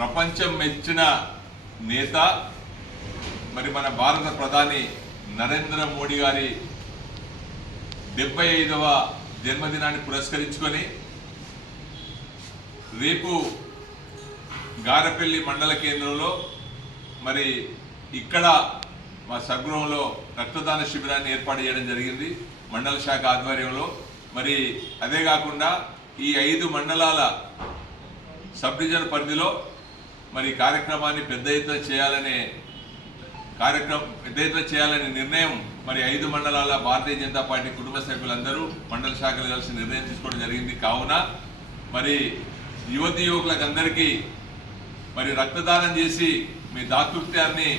ప్రపంచం మెచ్చిన నేత మరి మన భారత ప్రధాని నరేంద్ర మోడీ గారి డెబ్బై ఐదవ జన్మదినాన్ని పురస్కరించుకొని రేపు గారపల్లి మండల కేంద్రంలో మరి ఇక్కడ మా సగృహంలో రక్తదాన శిబిరాన్ని ఏర్పాటు చేయడం జరిగింది మండల శాఖ ఆధ్వర్యంలో. మరి అదే కాకుండా ఈ ఐదు మండలాల సబ్ డివిజన్ పరిధిలో మరి కార్యక్రమాన్ని పెద్ద ఎత్తున చేయాలనే కార్యక్రమం పెద్ద ఎత్తున చేయాలనే నిర్ణయం మరి ఐదు మండలాల భారతీయ జనతా పార్టీ కుటుంబ సభ్యులందరూ మండల శాఖలు కలిసి నిర్ణయం తీసుకోవడం జరిగింది. కావున మరి యువతి యువకులకందరికీ మరి రక్తదానం చేసి మీ దాతృత్యాన్ని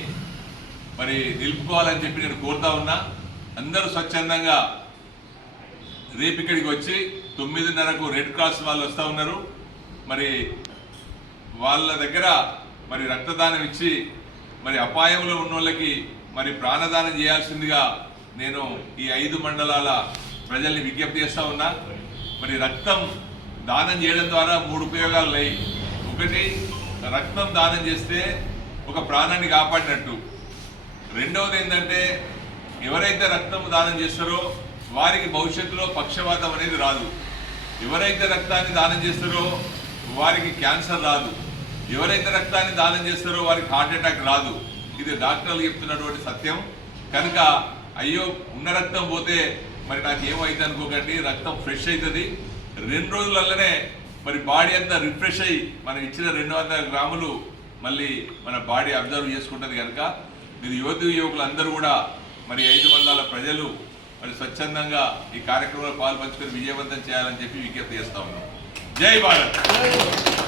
మరి నిలుపుకోవాలని చెప్పి నేను కోరుతా ఉన్నా. అందరూ స్వచ్ఛందంగా రేపు ఇక్కడికి వచ్చి తొమ్మిదిన్నరకు రెడ్ క్రాస్ వాళ్ళు వస్తూ ఉన్నారు. మరి వాళ్ళ దగ్గర మరి రక్తదానం ఇచ్చి మరి అపాయంలో ఉన్న వాళ్ళకి మరి ప్రాణదానం చేయాల్సిందిగా నేను ఈ ఐదు మండలాల ప్రజల్ని విజ్ఞప్తి చేస్తా ఉన్నా. మరి రక్తం దానం చేయడం ద్వారా మూడు ఉపయోగాలు ఉన్నాయి. ఒకటి రక్తం దానం చేస్తే ఒక ప్రాణాన్ని కాపాడినట్టు. రెండవది ఏంటంటే ఎవరైతే రక్తం దానం చేస్తారో వారికి భవిష్యత్తులో పక్షవాతం అనేది రాదు. ఎవరైతే రక్తాన్ని దానం చేస్తారో వారికి క్యాన్సర్ రాదు. ఎవరైతే రక్తాన్ని దానం చేస్తారో వారికి హార్ట్ అటాక్ రాదు. ఇది డాక్టర్లు చెప్తున్నటువంటి సత్యం. కనుక అయ్యో ఉన్న రక్తం పోతే మరి నాకు ఏమైంది అనుకోకండి. రక్తం ఫ్రెష్ అవుతుంది రెండు రోజులలోనే మరి బాడీ అంతా రిఫ్రెష్ అయ్యి మనం ఇచ్చిన రెండు వందల గ్రాములు మళ్ళీ మన బాడీ అబ్జర్వ్ చేసుకుంటుంది కనుక. మీరు యువతి యువకులు అందరూ కూడా మరి ఐదు మండలాల ప్రజలు మరి స్వచ్ఛందంగా ఈ కార్యక్రమంలో పాల్పంచుకొని విజయవంతం చేయాలని చెప్పి విజ్ఞప్తి చేస్తా ఉన్నాం. जय भारत